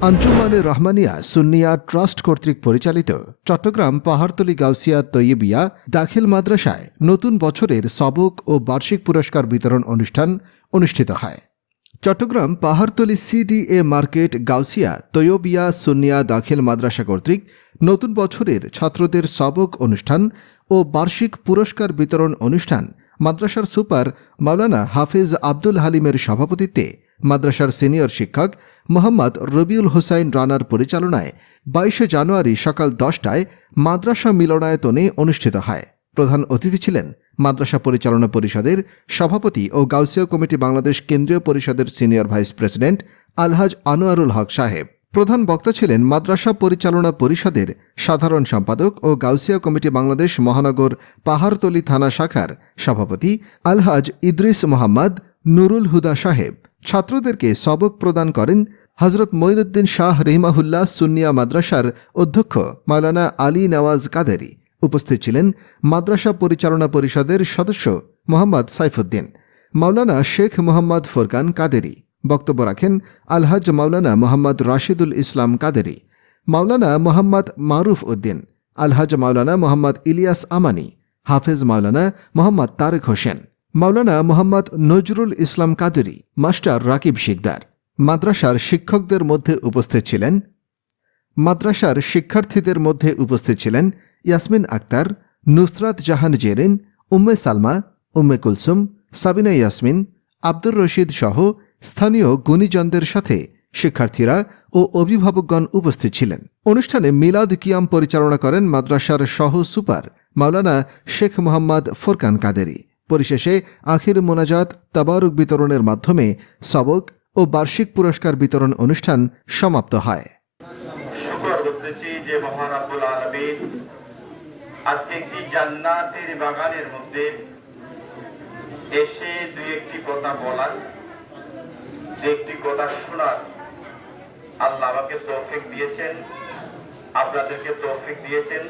আঞ্জুমানে Rahmania Sunnia trust কর্তৃক পরিচালিত চট্টগ্রাম পাহাড়তলি গাউসিয়া তৈয়বিয়া দাখিল মাদ্রাসায় নতুন বছরের সবক ও বার্ষিক পুরস্কার বিতরণ অনুষ্ঠান অনুষ্ঠিত হয়। চট্টগ্রাম পাহাড়তলি সিডিএ মার্কেট গাউসিয়া তৈয়বিয়া সুন্নিয়া দাখিল মাদ্রাসা কর্তৃক নতুন বছরের ছাত্রদের সবক অনুষ্ঠান ও বার্ষিক পুরস্কার বিতরণ অনুষ্ঠান মাদ্রাসার সুপার মাওলানা হাফিজ আব্দুল হালিমের সভাপতিত্বে মাদ্রাসার সিনিয়র শিক্ষক মোহাম্মদ রবিউল হোসাইন রানার পরিচালনায় বাইশে জানুয়ারি সকাল দশটায় মাদ্রাসা মিলনায়তনে অনুষ্ঠিত হয়। প্রধান অতিথি ছিলেন মাদ্রাসা পরিচালনা পরিষদের সভাপতি ও গাউসিয়া কমিটি বাংলাদেশ কেন্দ্রীয় পরিষদের সিনিয়র ভাইস প্রেসিডেন্ট আলহাজ আনোয়ারুল হক সাহেব। প্রধান বক্তা ছিলেন মাদ্রাসা পরিচালনা পরিষদের সাধারণ সম্পাদক ও গাউসিয়া কমিটি বাংলাদেশ মহানগর পাহাড়তলি থানা শাখার সভাপতি আলহাজ ইদ্রিস মোহাম্মদ নুরুল হুদা সাহেব। ছাত্রদেরকে সবক প্রদান করেন হজরত মঈনুদ্দিন শাহ রহিমাহুল্লাহ সুন্নিয়া মাদ্রাসার অধ্যক্ষ মাওলানা আলী নওয়াজ কাদেরি। উপস্থিত ছিলেন মাদ্রাসা পরিচালনা পরিষদের সদস্য মোহাম্মদ সাইফুদ্দিন, মাওলানা শেখ মোহাম্মদ ফোরকান কাদেরি। বক্তব্য রাখেন আলহাজ মাওলানা মোহাম্মদ রাশিদুল ইসলাম কাদেরি, মাওলানা মোহাম্মদ মারুফ উদ্দিন, আলহাজ মাওলানা মোহাম্মদ ইলিয়াস আমানি, হাফেজ মাওলানা মোহাম্মদ তারেক হোসেন। মাওলানা মোহাম্মদ নজরুল ইসলাম কাদেরি, মাস্টার রাকিব শিকদার, মাদ্রাসার শিক্ষকদের মধ্যে উপস্থিত ছিলেন। মাদ্রাসার শিক্ষার্থীদের মধ্যে উপস্থিত ছিলেন ইয়াসমিন আক্তার, নুসরাত জাহান জেরিন, উম্মে সালমা, উম্মে কুলসুম, সাবিনা ইয়াসমিন, আব্দুর রশিদ সহ স্থানীয় গুণীজনদের সাথে শিক্ষার্থীরা ও অভিভাবকগণ উপস্থিত ছিলেন। অনুষ্ঠানে মিলাদ কিয়াম পরিচালনা করেন মাদ্রাসার সহ সুপার মাওলানা শেখ মোহাম্মদ ফোরকান কাদেরি। পরিশেষে আখির মোনাজাত তাবারুক বিতরণের মাধ্যমে সবক ও বার্ষিক পুরস্কার বিতরণ অনুষ্ঠান সমাপ্ত হয়। যে মহান আব্বুল আলমিন আজকে একটি জান্নাতের বাগানের মধ্যে এসে দুই একটি কথা বলার একটি কথা শোনার আল্লাহ আমাকে তৌফিক দিয়েছেন আপনাদেরকে তৌফিক দিয়েছেন।